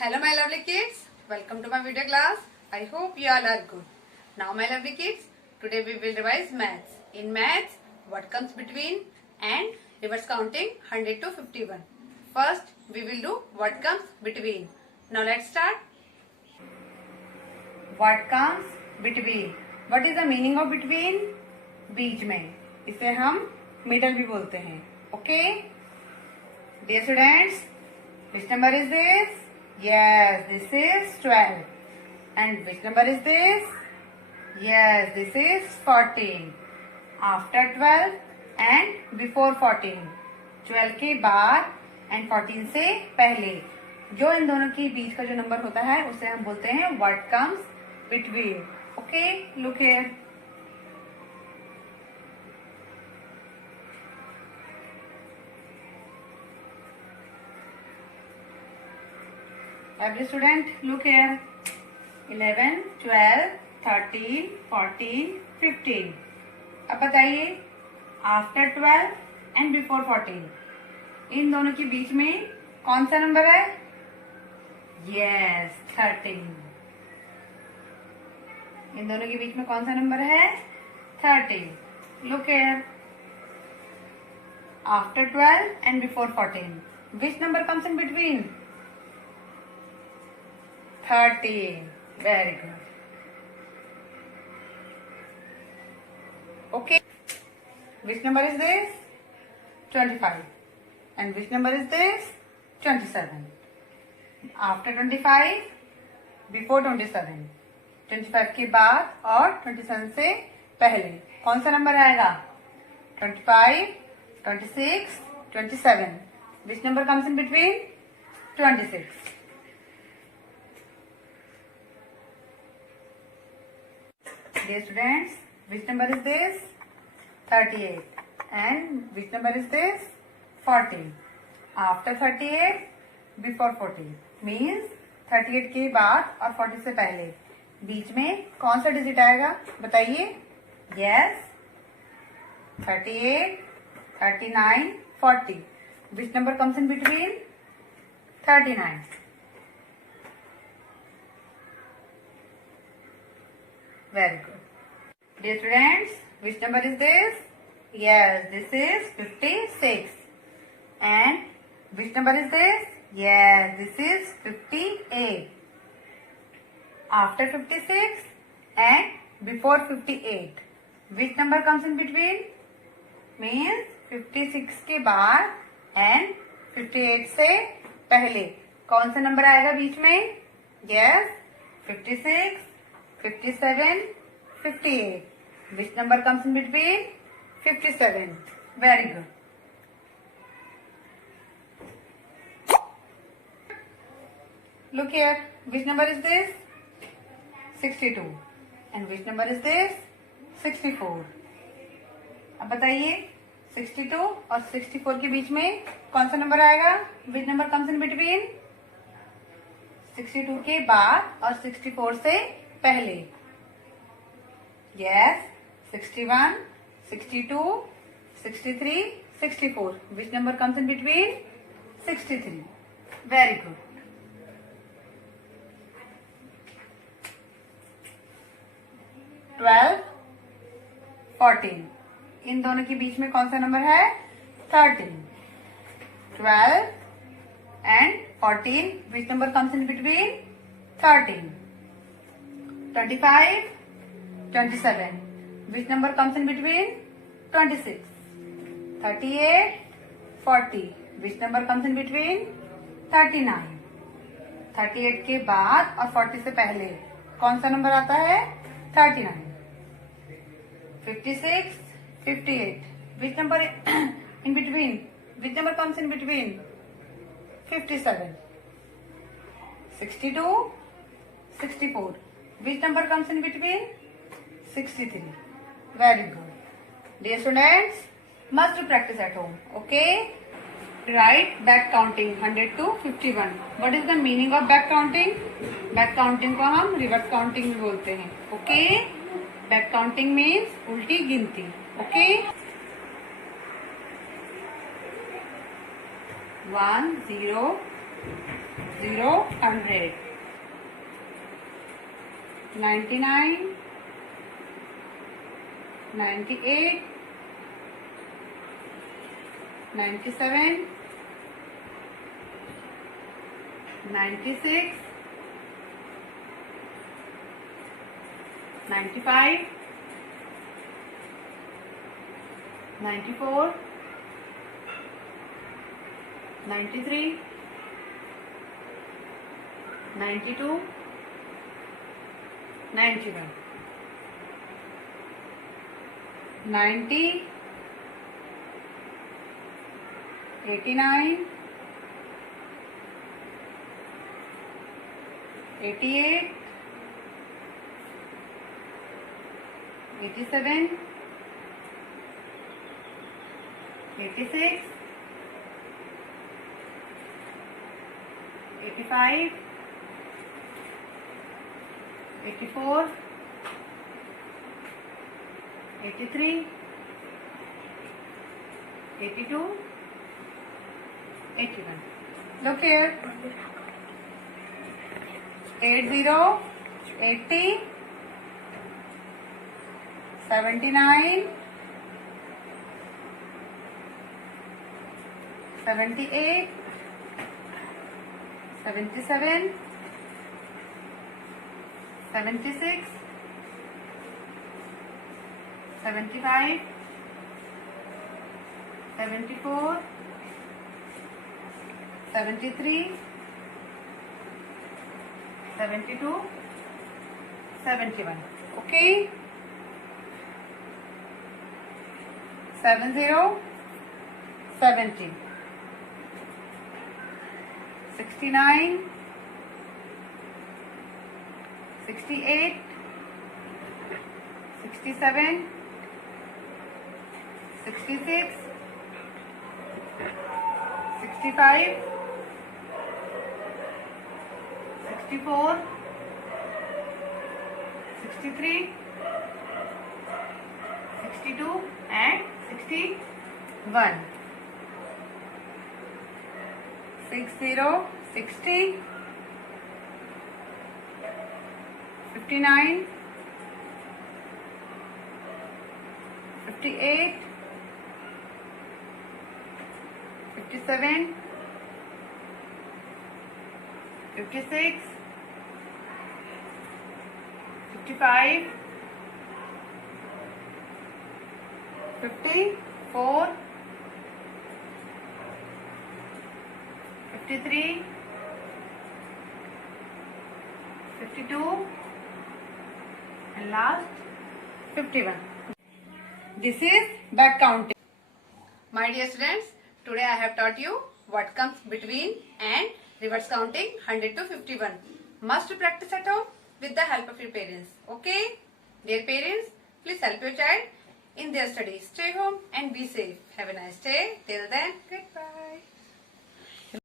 Hello my lovely kids, welcome to my video class. I hope you all are good. Now my lovely kids, today we will revise maths. In maths, what comes between and reverse counting 100 to 51. First, we will do what comes between. Now let's start. What comes between? What is the meaning of between? बीच में. इसे हम middle भी बोलते हैं. Okay? Dear students, which number is this? Yes, this is 12. And which number is this? Yes, this is 14. After 12 and before 14. 12 के बाद and 14 से पहले जो इन दोनों के बीच का जो नंबर होता है उसे हम बोलते हैं what comes between. Okay, look here. Every student, look here. 11, 12, 13, 14, 15. अब बताइए आफ्टर 12 एंड बिफोर 14 इन दोनों के बीच में कौन सा नंबर है? यस, 13. इन दोनों के बीच में कौन सा नंबर है? 13. Look here. After 12 and before 14 which number comes in between? 13. Very good. Okay. Which number is this? 25. And which number is this? 27. After 25, before 27. 25 के बाद और 27 से पहले कौन सा नंबर आएगा? 25, 26, 27. Which number comes in between? 26. Dear students, which number is this? 38. And which number is this? 40. After 38, before 40. Means 38 के बाद और 40 से पहले बीच में कौन सा डिजिट आएगा? बताइए. Yes. 38, 39, 40. Which number comes in between? 39. Very good. Dear students, which number is this? Yes, this is 56. And which number is this? Yes, this is 58. After 56 and before 58. Which number comes in between? Means 56 के बाद and 58 से पहले कौन सा number आएगा बीच में? Yes, 56, 57, 58. Which number comes in between? 57. Very good. Look here. Which number is this? 62. And which number is this? 64. अब बताइए 62 और 64 के बीच में कौन सा नंबर आएगा? Which number comes in between? 62 के बाद और 64 से पहले. Yes, 61, 62, 63, 64. Which number comes in between? 63. Very good. Twelve, 14. इन दोनों के बीच में कौन सा नंबर है? 13. 12 and 14. Which number comes in between? 13. 25, 27. Which number comes in between? 26. 38, 40. Which number comes in between? 39. 38 के बाद और 40 से पहले कौन सा नंबर आता है? 39. 56, 58. Which number in between? Which number comes in between? 57. 62, 64. Which number comes in between? 63. Very good. Dear students, must do practice at home. Okay? Write back counting 100 to 51. What is the meaning of back counting? Back counting को हम reverse counting भी बोलते हैं. Okay? Back counting means उल्टी गिनती. Okay? 1, 0, 0, 100. 99, 98, 97, 96, 95, 94, 93, 92, 91, 90, 89, 88, 87, 86, 85, 84, 83, 82, 81. Look here. 80, 80, 79, 78, 77, 76, 75, 74, 73, 72, 71. Okay. 70, 70, 69, 68, 67, 66, 65, 64, 63, 62 and 61. 60, 60, 59, 58, 57, 56, 55, 54, 53, 52 and last 51. This is back counting. My dear students, today I have taught you what comes between and reverse counting 100 to 51. Must practice at home with the help of your parents. Okay? Dear parents, please help your child in their studies. Stay home and be safe. Have a nice day. Till then, goodbye.